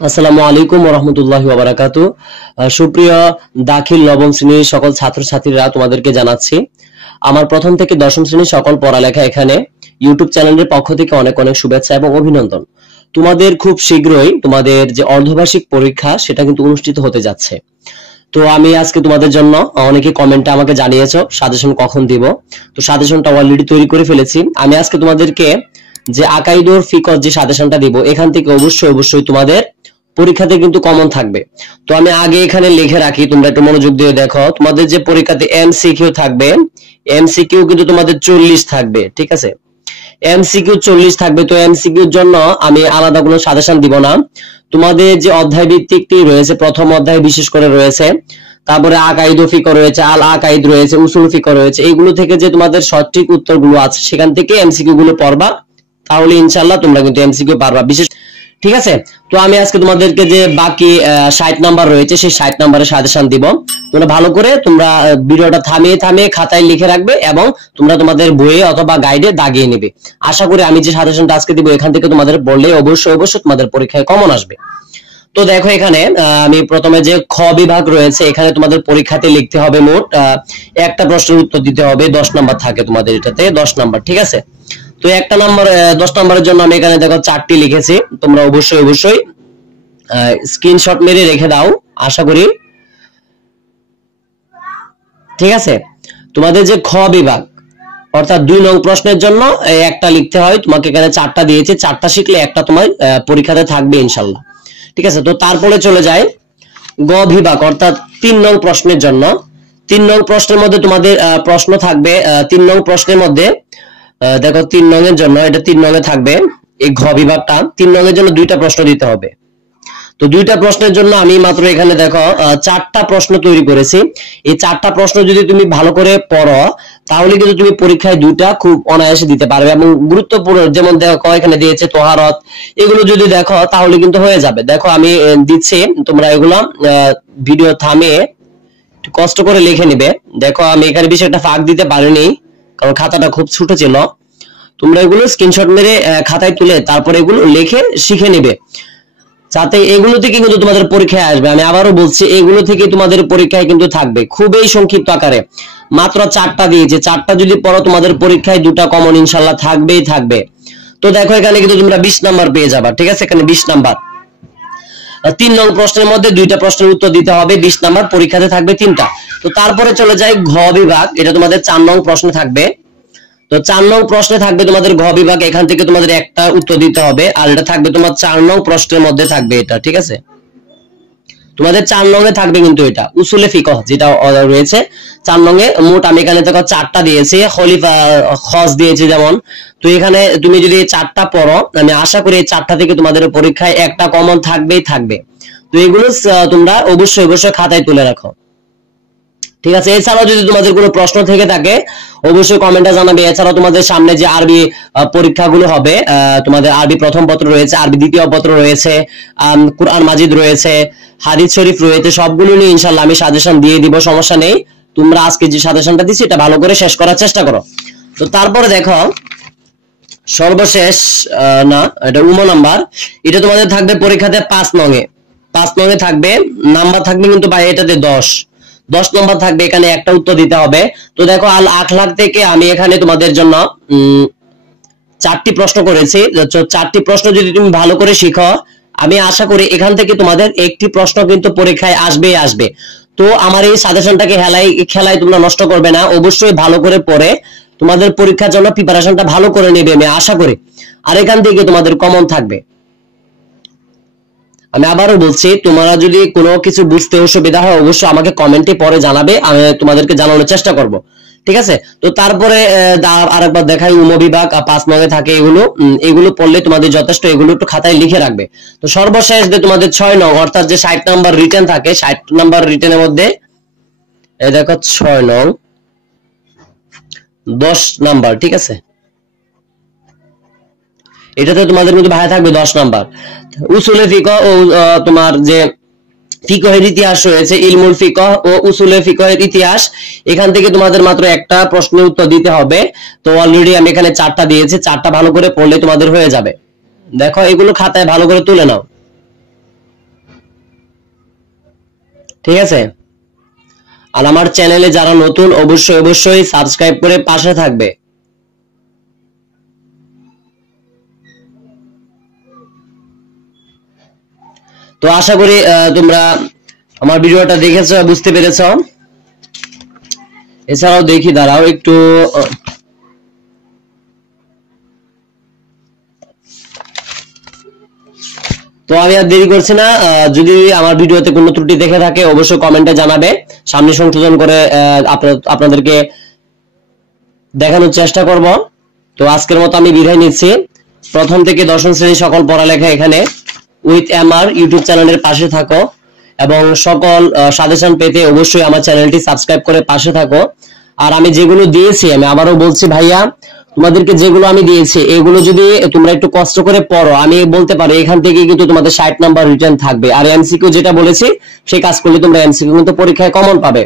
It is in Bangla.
আসসালামু আলাইকুম ওয়া রাহমাতুল্লাহি ওয়া বারাকাতুহু। সুপ্রিয় দাখিল নবম শ্রেণীর সকল ছাত্রছাত্রীরা তোমাদেরকে জানাচ্ছি আমার প্রথম থেকে দশম শ্রেণীর সকল পড়ালেখা এখানে ইউটিউব চ্যানেলের পক্ষ থেকে অনেক অনেক শুভেচ্ছা এবং অভিনন্দন। তোমাদের খুব শীঘ্রই তোমাদের যে অর্ধবার্ষিক পরীক্ষা সেটা কিন্তু অনুষ্ঠিত হতে যাচ্ছে। তো আমি আজকে তোমাদের জন্য অনেকে কমেন্টে আমাকে জানিয়েছো সাজেশন কখন দিব, তো সাজেশনটা অলরেডি তৈরি করে ফেলেছি। আমি আজকে তোমাদেরকে যে আকাইদুর ফিকহ যে সাজেশনটা দিব এখান থেকে অবশ্যই তোমাদের পরীক্ষাতে কিন্তু কমন থাকবে। তো আমি আগে এখানে লিখে রাখি, তোমরা একটু মনোযোগ দিয়ে দেখো। তোমাদের যে পরীক্ষাতে এমসিকিউ থাকবে, এমসিকিউ কিন্তু তোমাদের 40 থাকবে, ঠিক আছে? এমসিকিউ 40 থাকবে। তো এমসিকিউর জন্য আমি আলাদা কোনো সাজেশন দিব না। তোমাদের যে অধ্যায় ভিত্তিকটি রয়েছে, প্রথম অধ্যায় বিশেষ করে রয়েছে, তারপরে আকাইদ ও ফিকহ রয়েছে, আল আকাইদ রয়েছে, উসুল ফিকহ রয়েছে, এইগুলো থেকে যে তোমাদের সঠিক উত্তরগুলো আছে সেখান থেকে এমসিকিউ গুলো পড়বা, তাহলে ইনশাআল্লাহ তোমরা কিন্তু এমসিকিউ পারবা বিশেষ, ঠিক আছে? তো আমি আজকে তোমাদেরকে যে বাকি 60 নাম্বার রয়েছে সেই 60 নাম্বারের সাজেশন দিব। তোমরা ভালো করে তোমরা ভিডিওটা থামিয়ে খাতায় লিখে রাখবে এবং তোমরা তোমাদের বইয়ে অথবা গাইডে দাগিয়ে নেবে। আশা করি আমি যে সাজেশনটা আজকে দিব এখান থেকে তোমাদের পড়লে অবশ্যই তোমাদের পরীক্ষায় কমন আসবে। তো দেখো এখানে আমি প্রথমে যে খ বিভাগ রয়েছে এখানে তোমাদের পরীক্ষাতে লিখতে হবে মোট একটা প্রশ্নের উত্তর দিতে হবে। 10 নাম্বার থাকে তোমাদের এটাতে, 10 নাম্বার, ঠিক আছে? তো একটা নাম্বার 10 নাম্বারের জন্য আমি এখানে দেখো 4টি লিখেছি। তোমরা অবশ্যই স্ক্রিনশট মেরে রেখে দাও, আশা করি, ঠিক আছে? তোমাদের যে খ বিভাগ অর্থাৎ 2 নং প্রশ্নের জন্য একটা লিখতে হয়। তোমাকে এখানে 4টা দিয়েছে, 4টা শিখলে একটা তোমার পরীক্ষাতে থাকবে ইনশাআল্লাহ, ঠিক আছে? তো তারপরে চলে যায় গ বিভাগ অর্থাৎ 3 নং প্রশ্নের জন্য। 3 নং প্রশ্নের মধ্যে তোমাদের প্রশ্ন থাকবে। 3 নং প্রশ্নের মধ্যে দেখো 3 নং এর জন্য, এটা 3 নং এ থাকবে এই ঘ বিভাগটা। 3 নং এর জন্য 2টা প্রশ্ন দিতে হবে। তো 2টা প্রশ্নের জন্য আমি মাত্র এখানে দেখো 4টা প্রশ্ন তৈরি করেছি। এই 4টা প্রশ্ন যদি তুমি ভালো করে পড়ো তাহলে কিন্তু তুমি পরীক্ষায় 2টা খুব অনায়াসে দিতে পারবে এবং গুরুত্বপূর্ণ, যেমন দেখো এখানে দিয়েছে তোহারত, এগুলো যদি দেখো তাহলে কিন্তু হয়ে যাবে। দেখো আমি দিচ্ছি, তোমরা এগুলো ভিডিও থামিয়ে একটু কষ্ট করে লিখে নিবে। দেখো আমি এখানে বেশি একটা ফাঁক দিতে পারিনি কারণ খাতাটা খুব ছোট ছিল। তোমরা এগুলো স্ক্রিনশট মেরে খাতায় তুলে তারপরে এগুলো লিখে শিখে নিবে, যাতে এগুলো থেকে কিন্তু তোমাদের পরীক্ষায় আসবে। আমি আবারও বলছি, এগুলো থেকে তোমাদের পরীক্ষায় কিন্তু থাকবে খুবই সংক্ষিপ্ত আকারে। মাত্র 4টা দিয়েছে, 4টা যদি পড়ো তোমাদের পরীক্ষায় 2টা কমন ইনশাআল্লাহ থাকবেই থাকবে। তো দেখো এখানে কিন্তু তোমরা 20 নাম্বার পেয়ে যাবা, ঠিক আছে? এখানে 20 নাম্বার। 3 নং প্রশ্নের মধ্যে 2টা প্রশ্নের উত্তর দিতে হবে, 20 নাম্বার পরীক্ষাতে থাকবে 3টা। তো তারপরে চলে যায় ঘ বিভাগ, এটা তোমাদের 4 নং প্রশ্ন থাকবে। তো 4 নং প্রশ্নে থাকবে তোমাদের ঘ বিভাগ, এখান থেকে তোমাদের একটা উত্তর দিতে হবে আর এটা থাকবে তোমার 4 নং প্রশ্নের মধ্যে থাকবে এটা, ঠিক আছে? তোমাদের 4 নং এ থাকবে কিন্তু এটা উসুলে ফিকহ যেটা রয়েছে 4 নং এ। মোট আমি এখানে দেখো 4টা দিয়েছি, খলিফা খস দিয়েছি যেমন। তো এখানে তুমি যদি 4টা পড়ো আমি আশা করি এই 4টা থেকে তোমাদের পরীক্ষায় একটা কমন থাকবেই থাকবে। তো এগুলো তোমরা অবশ্যই খাতায় তুলে রাখো, ঠিক আছে? এছাড়াও যদি তোমাদের কোনো প্রশ্ন থেকে থাকে অবশ্যই কমেন্টে জানাবে। এছাড়াও তোমাদের সামনে যে আরবি পরীক্ষাগুলো হবে, তোমাদের আরবি প্রথম পত্র রয়েছে, আরবি দ্বিতীয় পত্র রয়েছে, কুরআন মাজিদ রয়েছে, হাদিস শরীফ রয়েছে, সবগুলো নিয়ে ইনশাআল্লাহ আমি সাজেশন দিয়ে দিব, সমস্যা নেই। তোমরা আজকে যে সাজেশনটা দিচ্ছি এটা ভালো করে শেষ করার চেষ্টা করো। তো তারপরে দেখো সর্বশেষ না, এটা উম নাম্বার, এটা তোমাদের থাকবে পরীক্ষাতে 5 নং এ। 5 নং এ থাকবে, নাম্বার থাকবে কিন্তু ভাই এটাতে 10 নাম্বার থাকবে, এখানে একটা উত্তর দিতে হবে। তো দেখো আল আখলাক থেকে আমি এখানে তোমাদের জন্য 4টি প্রশ্ন করেছি। 4টি প্রশ্ন যদি তুমি ভালো করে শিখো আমি আশা করি এখান থেকে তোমাদের একটি প্রশ্ন কিন্তু পরীক্ষায় আসবেই আসবে। তো আমার এই সাজেশনটাকে খেলায় তোমরা নষ্ট করবে না, অবশ্যই ভালো করে পড়ে তোমাদের পরীক্ষার জন্য প্রিপারেশনটা ভালো করে নেবে আমি আশা করি, আর এখান থেকে তোমাদের কমন থাকবে। আমি আবারও বলছি, তোমরা যদি কোনো কিছু বুঝতে অসুবিধা হয় অবশ্যই আমাকে কমেন্টে পরে জানাবে, আমি তোমাদেরকে জানানোর চেষ্টা করব, ঠিক আছে? তো তারপরে আরেকবার দেখাই উম বিভাগ 5 নং এ থাকে। এগুলো পড়লে তোমাদের যথেষ্ট, এগুলো একটু খাতায় লিখে রাখবে। তো সর্বশেষ যে তোমাদের 6 নং অর্থাৎ যে 60 নাম্বার রিটেন থাকে, 60 নাম্বার রিটেনের মধ্যে এই দেখো 6 নং 10 নাম্বার, ঠিক আছে? এটাতে তোমাদের মধ্যে ভাই থাকবে 10 নাম্বার। উসুলে ফিকহ ও তোমার যে ফিকহের ইতিহাস রয়েছে, ইলমুল ফিকহ ও উসুলে ফিকহের ইতিহাস, এখান থেকে তোমাদের মাত্র একটা প্রশ্নের উত্তর দিতে হবে। তো অলরেডি আমি এখানে 4টা দিয়েছি, 4টা ভালো করে পড়লে তোমাদের হয়ে যাবে। দেখো এগুলো খাতায় ভালো করে তুলে নাও। ঠিক আছে। আর আমার চ্যানেলে যারা নতুন অবশ্যই অবশ্যই সাবস্ক্রাইব করে পাশে থাকবে। তো আশা করি তোমরা আমার ভিডিওটা দেখেছো, বুঝতে পেরেছো। এছাড়াও দেখি, দাঁড়াও একটু, তো আমি আর দেরি করছি না। যদি আমার ভিডিওতে কোনো ত্রুটি দেখে থাকে অবশ্যই কমেন্টে জানাবে, সামনে সংশোধন করে আপনাদেরকে দেখানোর চেষ্টা করব। তো আজকের মতো আমি বিদায় নিচ্ছি। প্রথম থেকে দশম শ্রেণী সকল পড়ালেখা এখানে উইথ এমআর ইউটিউব চ্যানেলের পাশে থাকো এবং সকল সাজেশন পেতে অবশ্যই আমার চ্যানেলটি সাবস্ক্রাইব করে পাশে থাকো। আর আমি যেগুলো দিয়েছি, আমি আবারও বলছি ভাইয়া, তোমাদেরকে যেগুলো আমি দিয়েছি এগুলো যদি তোমরা একটু কষ্ট করে পড়ো, আমি বলতে পারি এখান থেকে কিন্তু তোমাদের 60 নাম্বার রিটার্ন থাকবে। আর এমসিকিউ যেটা বলেছি সেই কাজ করলে তোমরা এমসিকিউ কিন্তু পরীক্ষায় কমন পাবে।